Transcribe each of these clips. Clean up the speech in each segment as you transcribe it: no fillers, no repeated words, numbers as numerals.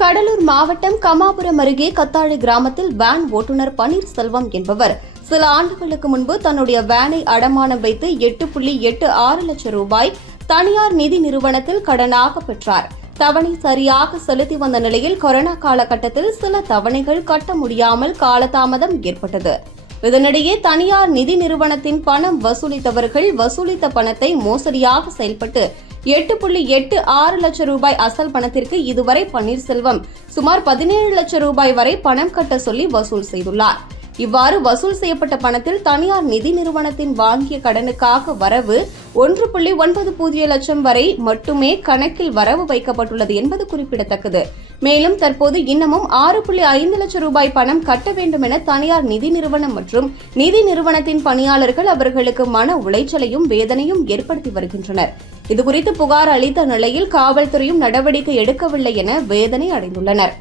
கடலூர் மாவட்டம் கமாபுரம் அருகே கத்தாழி கிராமத்தில் வேன் ஓட்டுநர் பன்னீர்செல்வம் என்பவர் சில ஆண்டுகளுக்கு முன்பு தன்னுடைய வேனை அடமானம் வைத்து 8.86 லட்சம் ரூபாய் தனியார் நிதி நிறுவனத்தில் கடனாக பெற்றார். தவணை சரியாக செலுத்தி வந்த நிலையில் கொரோனா காலகட்டத்தில் சில தவணைகள் கட்ட முடியாமல் காலதாமதம் ஏற்பட்டது. இதனிடையே தனியார் நிதி நிறுவனத்தின் பணம் வசூலித்தவர்கள் வசூலித்த பணத்தை மோசடியாக செயல்பட்டு 8.86 லட்சம் ரூபாய் அசல் பணத்திற்கு இதுவரை பன்னீர்செல்வம் சுமார் 17 லட்சம் ரூபாய் வரை பணம் கட்ட சொல்லி வசூல் செய்துள்ளார். இவ்வாறு வசூல் செய்யப்பட்ட பணத்தில் தனியார் நிதி நிறுவனத்தின் வாங்கிய கடனுக்காக வரவு 1.90 லட்சம் வரை மட்டுமே கணக்கில் வரவு வைக்கப்பட்டுள்ளது என்பது குறிப்பிடத்தக்கது. மேலும் தற்போது இன்னமும் 6.5 லட்சம் ரூபாய் பணம் கட்ட வேண்டும் என தனியார் நிதி நிறுவனம் மற்றும் நிதி நிறுவனத்தின் பணியாளர்கள் அவர்களுக்கு மன உளைச்சலையும் வேதனையும் ஏற்படுத்தி வருகின்றனர். இதுகுறித்து புகார் அளித்த நிலையில் காவல்துறையும் நடவடிக்கை எடுக்கவில்லை என வேதனை அடைந்துள்ளனர்.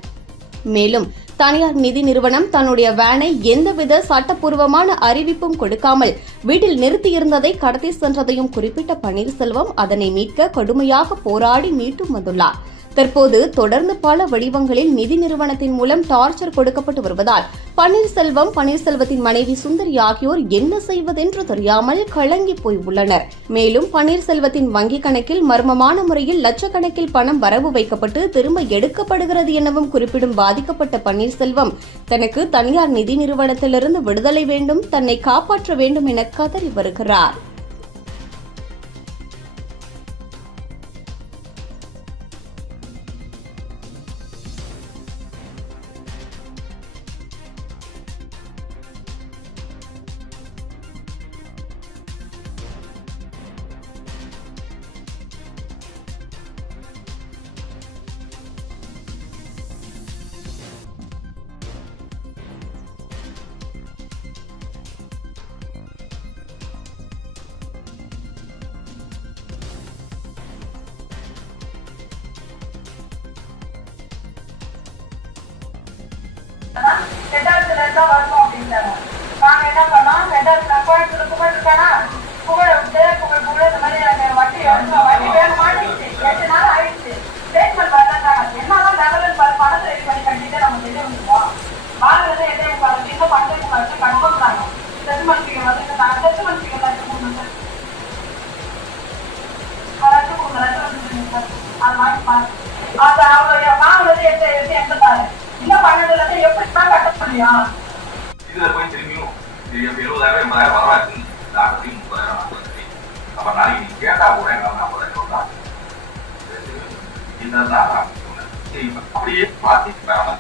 மேலும் தனியார் நிதி நிறுவனம் தன்னுடைய வேனை எந்தவித சட்டப்பூர்வமான அறிவிப்பும் கொடுக்காமல் வீட்டில் நிறுத்தியிருந்ததை கடத்தி சென்றதையும் குறிப்பிட்ட பன்னீர்செல்வம் அதனை மீட்க கடுமையாக போராடி மீட்டும் வந்துள்ளார். தற்போது தொடர்ந்து பல வடிவங்களில் நிதி நிறுவனத்தின் மூலம் டார்ச்சர் கொடுக்கப்பட்டு வருவதால் பன்னீர்செல்வத்தின் மனைவி சுந்தரி ஆகியோர் என்ன செய்வதென்று தெரியாமல் கலங்கி போய் உள்ளனர். மேலும் பன்னீர்செல்வத்தின் வங்கிக் கணக்கில் மர்மமான முறையில் லட்சக்கணக்கில் பணம் வரவு வைக்கப்பட்டு திரும்ப எடுக்கப்படுகிறது எனவும் குறிப்பிடும் பாதிக்கப்பட்ட பன்னீர்செல்வம் தனக்கு தனியார் நிதி நிறுவனத்திலிருந்து விடுதலை வேண்டும், தன்னை காப்பாற்ற வேண்டும் என கதறி வருகிறார். வரணும் அப்படின்ட்டாங்க. நாங்க என்ன பண்ணோம், கோயம்புத்தூர் புகழ் இருக்கானா, புகழை விட்டு புகழ் இந்த மாதிரி வண்டி வண்டி வேகமாடிச்சு 8 நாள் ஆயிடுச்சு. ஸ்டேட்மெண்ட் வரலாங்க. என்னதான் லெவலில் பணத்தை ரெடி பண்ணி கட்டிட்டு நம்ம வெளியே வந்துருவோம். வாங்குறது 8.5 இன்னும் 10.5 கன்ஃபார்ம் செட்டில்மெண்ட் ஃபிகர் வந்து செட்டில்மெண்ட் ஃபிகர் அது வாங்கி அது அவங்களுடைய வாங்குறது 8.86 இன்னும் 12 எப்படிதான் கட்ட முடியும்? இதுல போய் திரும்பியும் 70,000 80,000 வரலாற்று 30,000 40,000 அப்ப நாளைக்கு நீ கேட்டா கூட 40,000 தான் இதுதான் அப்படியே மாத்தி வேணாம்.